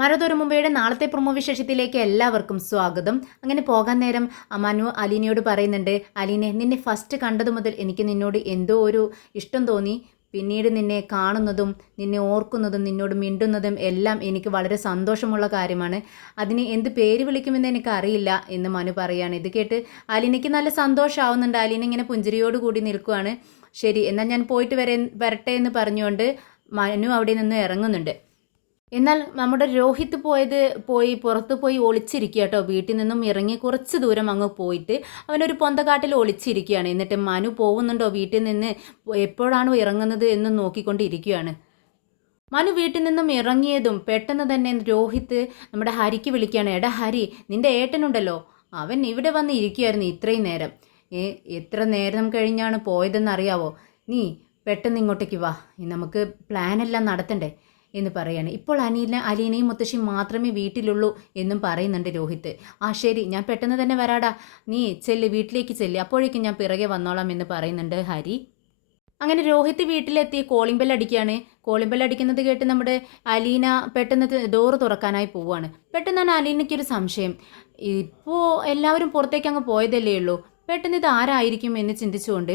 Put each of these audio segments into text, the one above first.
മരതൊരു മുമ്പയുടെ നാളത്തെ പ്രൊമോ വിശേഷത്തിലേക്ക് എല്ലാവർക്കും സ്വാഗതം. അങ്ങനെ പോകാൻ നേരം മനു അലീനയോട് പറയുന്നുണ്ട്, അലീനെ നിന്നെ ഫസ്റ്റ് കണ്ടതു മുതൽ എനിക്ക് നിന്നോട് എന്തോ ഒരു ഇഷ്ടം തോന്നി. പിന്നീട് നിന്നെ കാണുന്നതും നിന്നെ ഓർക്കുന്നതും നിന്നോട് മിണ്ടുന്നതും എല്ലാം എനിക്ക് വളരെ സന്തോഷമുള്ള കാര്യമാണ്. അതിന് എന്ത് പേര് വിളിക്കുമെന്ന് എനിക്കറിയില്ല എന്ന് മനു പറയാണ്. ഇത് കേട്ട് അലീനയ്ക്ക് നല്ല സന്തോഷമാവുന്നുണ്ട്. അലീന ഇങ്ങനെ പുഞ്ചിരിയോട് കൂടി നിൽക്കുവാണ്. ശരി എന്നാൽ ഞാൻ പോയിട്ട് വരട്ടെ എന്ന് പറഞ്ഞുകൊണ്ട് മനു അവിടെ നിന്ന് ഇറങ്ങുന്നുണ്ട്. എന്നാൽ നമ്മുടെ രോഹിത് പുറത്ത് പോയി ഒളിച്ചിരിക്കുക കേട്ടോ. വീട്ടിൽ നിന്നും ഇറങ്ങി കുറച്ച് ദൂരം അങ്ങ് പോയിട്ട് അവനൊരു പൊന്തക്കാട്ടിൽ ഒളിച്ചിരിക്കുകയാണ്. എന്നിട്ട് മനു പോകുന്നുണ്ടോ വീട്ടിൽ നിന്ന്, എപ്പോഴാണോ ഇറങ്ങുന്നത് എന്ന് നോക്കിക്കൊണ്ടിരിക്കുകയാണ്. മനു വീട്ടിൽ നിന്നും ഇറങ്ങിയതും പെട്ടെന്ന് തന്നെ രോഹിത് നമ്മുടെ ഹരിക്ക് വിളിക്കുകയാണ്. എടാ ഹരി, നിന്റെ ഏട്ടനുണ്ടല്ലോ, അവൻ ഇവിടെ വന്ന് ഇരിക്കുകയായിരുന്നു ഇത്രയും നേരം. എത്ര നേരം കഴിഞ്ഞാണ് പോയതെന്നറിയാവോ? നീ പെട്ടെന്ന് ഇങ്ങോട്ടേക്ക് വാ, നമുക്ക് പ്ലാനെല്ലാം നടത്തണ്ടേ എന്ന് പറയാണ്. ഇപ്പോൾ അലീനയും മുത്തശ്ശിയും മാത്രമേ വീട്ടിലുള്ളൂ എന്നും പറയുന്നുണ്ട് രോഹിത്. ആ ശരി, ഞാൻ പെട്ടെന്ന് തന്നെ വരാടാ, നീ വീട്ടിലേക്ക് ചെല്ല്, അപ്പോഴേക്കും ഞാൻ പിറകെ വന്നോളാം എന്ന് പറയുന്നുണ്ട് ഹരി. അങ്ങനെ രോഹിത് വീട്ടിലെത്തി കോളിംഗ് ബെൽ അടിക്കുകയാണ്. കോളിംഗ് ബെൽ അടിക്കുന്നത് കേട്ട് നമ്മുടെ അലീന പെട്ടെന്ന് ഡോറ് തുറക്കാനായി പോവുകയാണ്. പെട്ടെന്നാണ് അലീനയ്ക്കൊരു സംശയം. ഇപ്പോൾ എല്ലാവരും പുറത്തേക്ക് അങ്ങ് പോയതല്ലേ ഉള്ളൂ, പെട്ടെന്ന് ഇത് ആരായിരിക്കും എന്ന് ചിന്തിച്ചുകൊണ്ട്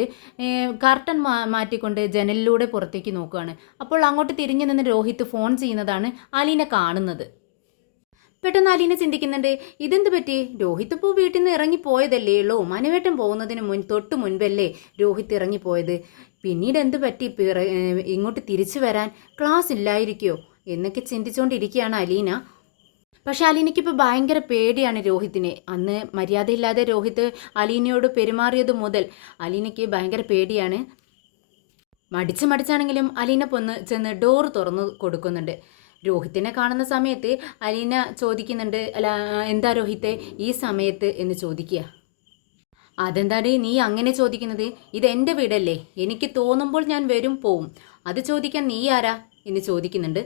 കർട്ടൻ മാറ്റിക്കൊണ്ട് ജനലിലൂടെ പുറത്തേക്ക് നോക്കുകയാണ്. അപ്പോൾ അങ്ങോട്ട് തിരിഞ്ഞു നിന്ന് രോഹിത് ഫോൺ ചെയ്യുന്നതാണ് അലീന കാണുന്നത്. പെട്ടെന്ന് അലീന ചിന്തിക്കുന്നുണ്ട്, ഇതെന്ത് പറ്റി? രോഹിത് ഇപ്പോൾ വീട്ടിൽ നിന്ന് ഇറങ്ങിപ്പോയതല്ലേ ഉള്ളൂ, മനുവേട്ടൻ പോകുന്നതിന് തൊട്ട് മുൻപല്ലേ രോഹിത് ഇറങ്ങിപ്പോയത്. പിന്നീട് എന്ത് പറ്റി ഇങ്ങോട്ട് തിരിച്ചു വരാൻ? ക്ലാസ് ഇല്ലായിരിക്കുമോ എന്നൊക്കെ ചിന്തിച്ചുകൊണ്ടിരിക്കുകയാണ് അലീന. പക്ഷെ അലീനയ്ക്കിപ്പോൾ ഭയങ്കര പേടിയാണ് രോഹിത്തിനെ. അന്ന് മര്യാദയില്ലാതെ രോഹിത് അലീനയോട് പെരുമാറിയത് മുതൽ അലീനയ്ക്ക് ഭയങ്കര പേടിയാണ്. മടിച്ചാണെങ്കിലും അലീന ചെന്ന് ഡോറ് തുറന്നു കൊടുക്കുന്നുണ്ട്. രോഹിത്തിനെ കാണുന്ന സമയത്ത് അലീന ചോദിക്കുന്നുണ്ട്, അല്ല എന്താ രോഹിത്തെ ഈ സമയത്ത് എന്ന് ചോദിക്കുക. അതെന്താണ് നീ അങ്ങനെ ചോദിക്കുന്നത്? ഇത് എൻ്റെ വീടല്ലേ, എനിക്ക് തോന്നുമ്പോൾ ഞാൻ വരും പോവും, അത് ചോദിക്കാൻ നീ ആരാ എന്ന് ചോദിക്കുന്നുണ്ട്.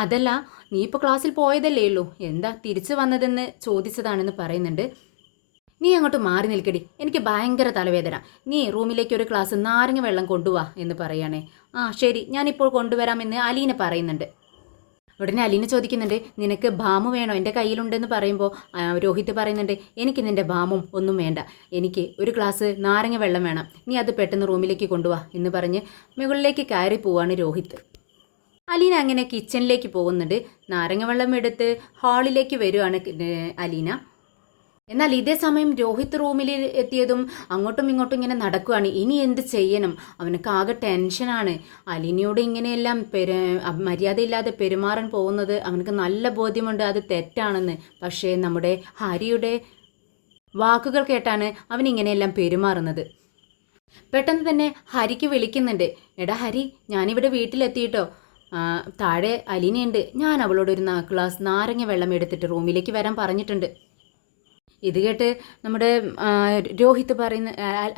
അതല്ല, നീ ഇപ്പോൾ ക്ലാസ്സിൽ പോയതല്ലേ ഉള്ളൂ, എന്താ തിരിച്ചു വന്നതെന്ന് ചോദിച്ചതാണെന്ന് പറയുന്നുണ്ട്. നീ അങ്ങോട്ട് മാറി നിൽക്കടി, എനിക്ക് ഭയങ്കര തലവേദന, നീ റൂമിലേക്ക് ഒരു ഗ്ലാസ് നാരങ്ങ വെള്ളം കൊണ്ടുവാ എന്ന് പറയുകയാണേ. ആ ശരി, ഞാനിപ്പോൾ കൊണ്ടുവരാമെന്ന് അലീന പറയുന്നുണ്ട്. ഉടനെ അലീന ചോദിക്കുന്നുണ്ട്, നിനക്ക് ഭാമു വേണോ? എൻ്റെ കയ്യിലുണ്ടെന്ന് പറയുമ്പോൾ രോഹിത് പറയുന്നുണ്ട്, എനിക്ക് നിൻ്റെ ഭാമും ഒന്നും വേണ്ട, എനിക്ക് ഒരു ഗ്ലാസ് നാരങ്ങ വെള്ളം വേണം, നീ അത് പെട്ടെന്ന് റൂമിലേക്ക് കൊണ്ടുവാ എന്ന് പറഞ്ഞ് മുകളിലേക്ക് കയറി പോവാണ് രോഹിത്. അലീന അങ്ങനെ കിച്ചണിലേക്ക് പോകുന്നുണ്ട്. നാരങ്ങ വെള്ളം എടുത്ത് ഹാളിലേക്ക് വരുവാണ് അലീന. എന്നാൽ ഇതേ സമയം രോഹിത് റൂമിൽ എത്തിയതും അങ്ങോട്ടും ഇങ്ങോട്ടും ഇങ്ങനെ നടക്കുകയാണ്. ഇനി എന്ത് ചെയ്യണം? അവനക്ക് ആകെ ടെൻഷനാണ്. അലീനയോട് ഇങ്ങനെയെല്ലാം മര്യാദയില്ലാതെ പെരുമാറാൻ പോകുന്നത് അവനക്ക് നല്ല ബോധ്യമുണ്ട് അത് തെറ്റാണെന്ന്. പക്ഷേ നമ്മുടെ ഹരിയുടെ വാക്കുകൾ കേട്ടാണ് അവൻ ഇങ്ങനെയെല്ലാം പെരുമാറുന്നത്. പെട്ടെന്ന് തന്നെ ഹരിക്ക് വിളിക്കുന്നുണ്ട്, എടാ ഹരി, ഞാനിവിടെ വീട്ടിലെത്തിയിട്ടോ, താഴെ അലീനയുണ്ട്, ഞാൻ അവളോട് ഒരു ഗ്ലാസ് നാരങ്ങ വെള്ളം എടുത്തിട്ട് റൂമിലേക്ക് വരാൻ പറഞ്ഞിട്ടുണ്ട്. ഇത് കേട്ട് നമ്മുടെ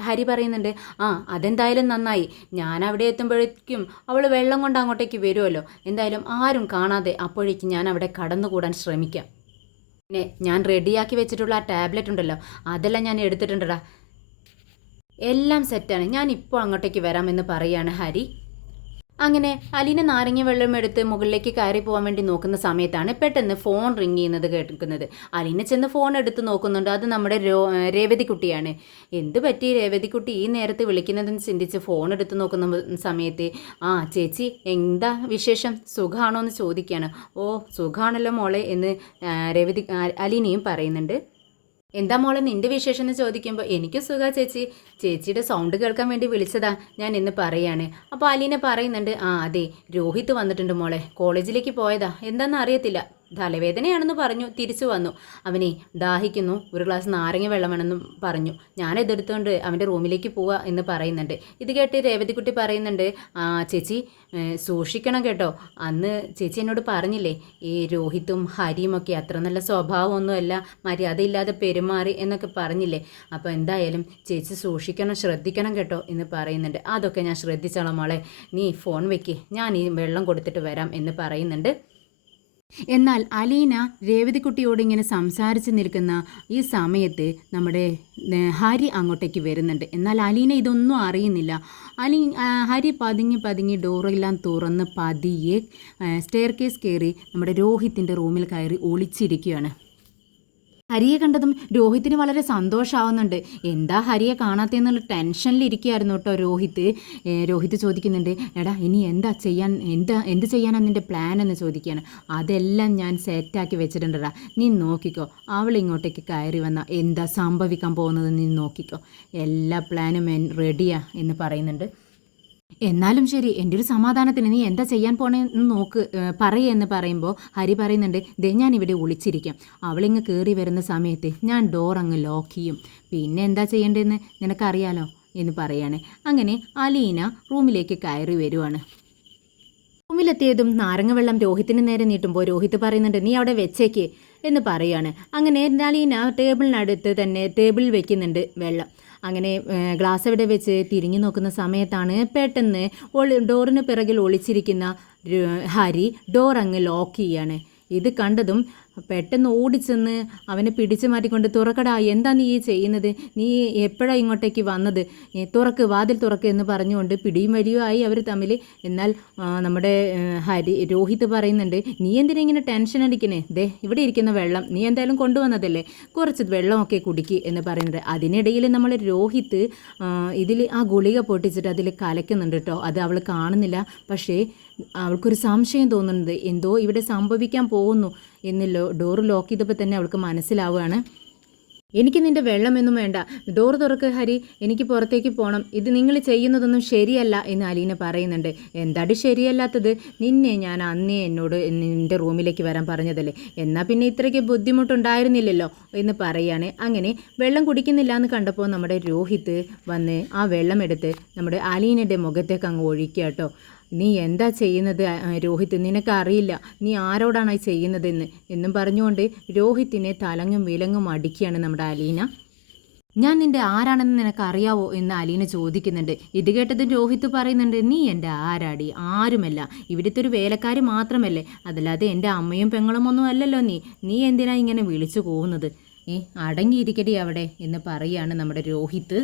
ഹരി പറയുന്നുണ്ട്, ആ അതെന്തായാലും നന്നായി, ഞാൻ അവിടെ എത്തുമ്പോഴേക്കും അവൾ വെള്ളം കൊണ്ട് അങ്ങോട്ടേക്ക് വരുമല്ലോ, എന്തായാലും ആരും കാണാതെ അപ്പോഴേക്കും ഞാൻ അവിടെ കടന്നുകൂടാൻ ശ്രമിക്കാം. പിന്നെ ഞാൻ റെഡിയാക്കി വെച്ചിട്ടുള്ള ആ ടാബ്ലറ്റ് ഉണ്ടല്ലോ, അതെല്ലാം ഞാൻ എടുത്തിട്ടുണ്ടടാ, എല്ലാം സെറ്റാണ്, ഞാൻ ഇപ്പോൾ അങ്ങോട്ടേക്ക് വരാമെന്ന് പറയാണ് ഹരി. അങ്ങനെ അലീന നാരങ്ങ വെള്ളം എടുത്ത് മുകളിലേക്ക് കയറി പോകാൻ വേണ്ടി നോക്കുന്ന സമയത്താണ് പെട്ടെന്ന് ഫോൺ റിങ് ചെയ്യുന്നത് കേൾക്കുന്നത്. അലീന ചെന്ന് ഫോൺ എടുത്ത് നോക്കുന്നുണ്ട്. അത് നമ്മുടെ രേവതിക്കുട്ടിയാണ്. എന്ത് പറ്റി രേവതിക്കുട്ടി ഈ നേരത്ത് വിളിക്കുന്നതെന്ന് ചിന്തിച്ച് ഫോൺ എടുത്ത് നോക്കുന്ന സമയത്ത്, ആ ചേച്ചി എന്താ വിശേഷം, സുഖമാണോ എന്ന് ചോദിക്കുകയാണ്. ഓ സുഖമാണല്ലോ മോളെ എന്ന് അലീനയും പറയുന്നുണ്ട്. എന്താ മോളെ നിൻ്റെ വിശേഷം എന്ന് ചോദിക്കുമ്പോൾ, എനിക്ക് സുഖ ചേച്ചി, ചേച്ചിയുടെ സൗണ്ട് കേൾക്കാൻ വേണ്ടി വിളിച്ചതാ ഞാൻ എന്ന് പറയാണ്. അപ്പോൾ അലീന പറയുന്നുണ്ട്, ആ അതെ രോഹിത് വന്നിട്ടുണ്ട് മോളെ, കോളേജിലേക്ക് പോയതാ, എന്താണെന്ന് അറിയത്തില്ല, തലവേദനയാണെന്ന് പറഞ്ഞു, തിരിച്ചു വന്നു, അവനെ ദാഹിക്കുന്നു, ഒരു ഗ്ലാസ് നാരങ്ങ വെള്ളമാണെന്നും പറഞ്ഞു, ഞാനിതെടുത്തുകൊണ്ട് അവൻ്റെ റൂമിലേക്ക് പോവുക എന്ന് പറയുന്നുണ്ട്. ഇത് കേട്ട് രേവതിക്കുട്ടി പറയുന്നുണ്ട്, ആ ചേച്ചി സൂക്ഷിക്കണം കേട്ടോ, അന്ന് ചേച്ചി എന്നോട് പറഞ്ഞില്ലേ ഈ രോഹിത്തും ഹരിയും ഒക്കെ അത്ര നല്ല സ്വഭാവമൊന്നുമല്ല, മര്യാദയില്ലാതെ പെരുമാറി എന്നൊക്കെ പറഞ്ഞില്ലേ, അപ്പോൾ എന്തായാലും ചേച്ചി സൂക്ഷിക്കണം, ശ്രദ്ധിക്കണം കേട്ടോ എന്ന് പറയുന്നുണ്ട്. അതൊക്കെ ഞാൻ ശ്രദ്ധിച്ചോളാം മോളെ, നീ ഫോൺ വെക്ക്, ഞാൻ ഈ വെള്ളം കൊടുത്തിട്ട് വരാം എന്ന് പറയുന്നുണ്ട്. എന്നാൽ അലീന രേവതിക്കുട്ടിയോട് ഇങ്ങനെ സംസാരിച്ച് നിൽക്കുന്ന ഈ സമയത്ത് നമ്മുടെ ഹരി അങ്ങോട്ടേക്ക് വരുന്നുണ്ട്. എന്നാൽ അലീന ഇതൊന്നും അറിയുന്നില്ല. ഹരി പതുങ്ങി പതുങ്ങി ഡോറെല്ലാം തുറന്ന് പതിയെ സ്റ്റെയർ കേസ് കയറി നമ്മുടെ രോഹിത്തിൻ്റെ റൂമിൽ കയറി ഒളിച്ചിരിക്കുകയാണ്. ഹരിയെ കണ്ടതും രോഹിത്തിന് വളരെ സന്തോഷമാവുന്നുണ്ട്. എന്താ ഹരിയെ കാണാത്തതെന്നുള്ള ടെൻഷനിലിരിക്കുകയായിരുന്നു കേട്ടോ രോഹിത്ത്. രോഹിത്ത് ചോദിക്കുന്നുണ്ട്, എടാ ഇനി എന്ത് ചെയ്യാനാണ് നിൻ്റെ പ്ലാൻ എന്ന് ചോദിക്കുകയാണ്. അതെല്ലാം ഞാൻ സെറ്റാക്കി വെച്ചിട്ടുണ്ടടാ, നീ നോക്കിക്കോ. അവൾ ഇങ്ങോട്ടേക്ക് കയറി വന്നാൽ എന്താ സംഭവിക്കാൻ പോകുന്നത് നീ നോക്കിക്കോ. എല്ലാ പ്ലാനും റെഡിയാ എന്ന് പറയുന്നുണ്ട്. എന്നാലും ശരി, എൻ്റെ ഒരു സമാധാനത്തിന് നീ എന്താ ചെയ്യാൻ പോണേന്ന് നോക്ക് പറയെന്ന് പറയുമ്പോൾ ഹരി പറയുന്നുണ്ട്, ദേ ഞാനിവിടെ ഒളിച്ചിരിക്കാം. അവളിങ്ങ് കയറി വരുന്ന സമയത്ത് ഞാൻ ഡോർ അങ്ങ് ലോക്ക് ചെയ്യും. പിന്നെ എന്താ ചെയ്യേണ്ടതെന്ന് നിനക്കറിയാലോ എന്ന് പറയാണ്. അങ്ങനെ അലീന റൂമിലേക്ക് കയറി വരുവാണ്. റൂമിലെത്തിയതും നാരങ്ങ വെള്ളം രോഹിത്തിന് നേരെ നീട്ടുമ്പോൾ രോഹിത്ത് പറയുന്നുണ്ട്, നീ അവിടെ വെച്ചേക്ക് എന്ന് പറയാണ്. അങ്ങനെ അലീന ടേബിളിനടുത്ത് തന്നെ ടേബിളിൽ വെക്കുന്നുണ്ട് വെള്ളം. അങ്ങനെ ഗ്ലാസ് അവിടെ വെച്ച് തിരിഞ്ഞു നോക്കുന്ന സമയത്താണ് പെട്ടെന്ന് ഡോറിന് പിറകിൽ ഒളിച്ചിരിക്കുന്ന ഹരി ഡോർ അങ്ങ് ലോക്ക് ചെയ്യാണ്. ഇത് കണ്ടതും പെട്ടെന്ന് ഓടിച്ചെന്ന് അവനെ പിടിച്ചു മാറ്റിക്കൊണ്ട്, തുറക്കടാ, എന്താ നീ ചെയ്യുന്നത്, നീ എപ്പോഴാണ് ഇങ്ങോട്ടേക്ക് വന്നത്, തുറക്ക്, വാതിൽ തുറക്ക് എന്ന് പറഞ്ഞുകൊണ്ട് പിടിയും വലിയുമായി അവർ തമ്മിൽ. എന്നാൽ നമ്മുടെ രോഹിത് പറയുന്നുണ്ട്, നീ എന്തിനാ ഇങ്ങനെ ടെൻഷൻ അടിക്കണേ, ദേ ഇവിടെ ഇരിക്കുന്ന വെള്ളം നീ എന്തായാലും കൊണ്ടുവന്നതല്ലേ, കുറച്ച് വെള്ളമൊക്കെ കുടിക്ക് എന്ന് പറയുന്നത്. അതിനിടയിൽ നമ്മൾ രോഹിത് ഇതിൽ ആ ഗുളിക പൊട്ടിച്ചിട്ട് അതിൽ കലക്കുന്നുണ്ട് കേട്ടോ. അത് അവൾ കാണുന്നില്ല. പക്ഷേ അവൾക്കൊരു സംശയം തോന്നുന്നുണ്ട്, എന്തോ ഇവിടെ സംഭവിക്കാൻ പോകുന്നു എന്നല്ലോ. ഡോറ് ലോക്ക് ചെയ്തപ്പോൾ തന്നെ അവൾക്ക് മനസ്സിലാവുകയാണ്. എനിക്ക് നിൻ്റെ വെള്ളമൊന്നും വേണ്ട, ഡോർ തുറക്ക് ഹരി, എനിക്ക് പുറത്തേക്ക് പോകണം, ഇത് നിങ്ങൾ ചെയ്യുന്നതൊന്നും ശരിയല്ല എന്ന് അലീന പറയുന്നുണ്ട്. എന്താടി ശരിയല്ലാത്തത്, നിന്നെ ഞാൻ അന്നേ എന്നോട് നിൻ്റെ റൂമിലേക്ക് വരാൻ പറഞ്ഞതല്ലേ, എന്നാൽ പിന്നെ ഇത്രയ്ക്ക് ബുദ്ധിമുട്ടുണ്ടായിരുന്നില്ലല്ലോ എന്ന് പറയാണ്. അങ്ങനെ വെള്ളം കുടിക്കുന്നില്ല എന്ന് കണ്ടപ്പോൾ നമ്മുടെ രോഹിത് വന്ന് ആ വെള്ളം എടുത്ത് നമ്മുടെ അലീനയുടെ മുഖത്തേക്ക് അങ്ങ് ഒഴിക്കുക കേട്ടോ. നീ എന്താ ചെയ്യുന്നത് രോഹിത്, നിനക്കറിയില്ല നീ ആരോടാണ് ചെയ്യുന്നതെന്ന് എന്നും പറഞ്ഞുകൊണ്ട് രോഹിത്തിനെ തലങ്ങും വിലങ്ങും അടിക്കുകയാണ് നമ്മുടെ അലീന. ഞാൻ നിൻ്റെ ആരാണെന്ന് നിനക്കറിയാവോ എന്ന് അലീന ചോദിക്കുന്നുണ്ട്. ഇത് കേട്ടതും രോഹിത് പറയുന്നുണ്ട്, നീ എൻ്റെ ആരാടി, ആരുമല്ല, ഇവിടുത്തെ ഒരു വേലക്കാരി മാത്രമല്ലേ, അതല്ലാതെ എൻ്റെ അമ്മയും പെങ്ങളും ഒന്നും അല്ലല്ലോ നീ എന്തിനാ ഇങ്ങനെ വിളിച്ചു പോകുന്നത്, അടങ്ങിയിരിക്കടി അവിടെ എന്ന് പറയാണ് നമ്മുടെ രോഹിത്.